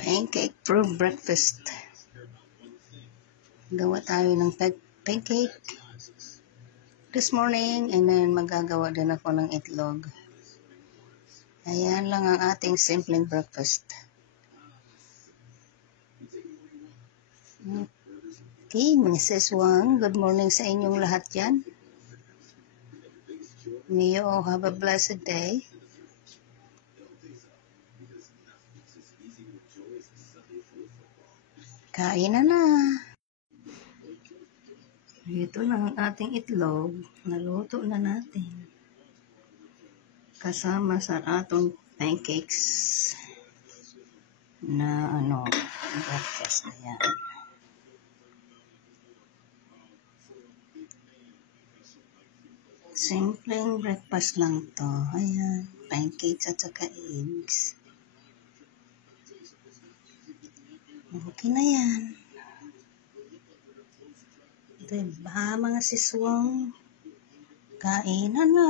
Pancake for breakfast. Gawa tayo ng pancake this morning, and then magagawa din ako ng itlog. Ayan lang ang ating simpleng breakfast. Okay, Mrs. Wang, good morning sa inyong lahat dyan. May you all have a blessed day. Kain na. Ito na ang ating itlog. Naluto na natin. Kasama sa atong pancakes na breakfast. Ayan. Simpleng breakfast lang to. Ayan. Pancakes at saka eggs. Okay na yan. Diba mga siswang? Kain na.